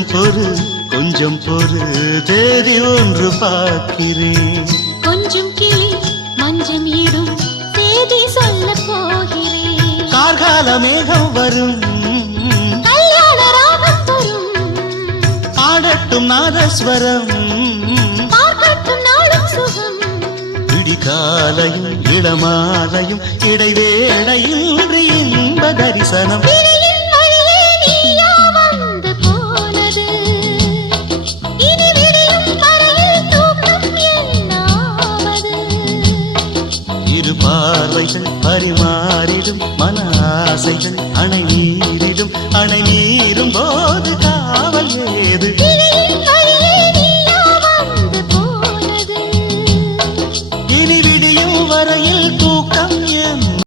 கொஞ்சம் பொறு தேதி ஒன்று பார்க்கிறேன். கொஞ்சம் கிளி மஞ்சம் இடும் தேதி சொல்ல போகிறேன். கார்கால மேகம் வரும், கல்யாண ராகம் வரும், ஆடட்டும் நாதஸ்வரம், பார்க்கட்டும் நாளும் சுகம். விடிகாலையும் இளமாலையும் இடைவேளையின்றி இன்ப தரிசனம். விழியின் வழியே நீயா வந்து போனது, இனி விடியும் வரையில் தூக்கம் என்னாவது. இரு பார்வைகள் பரிமாறிடும் மன ஆசைகள் அணை நீரிடும், அணை நீரும் போது காவல்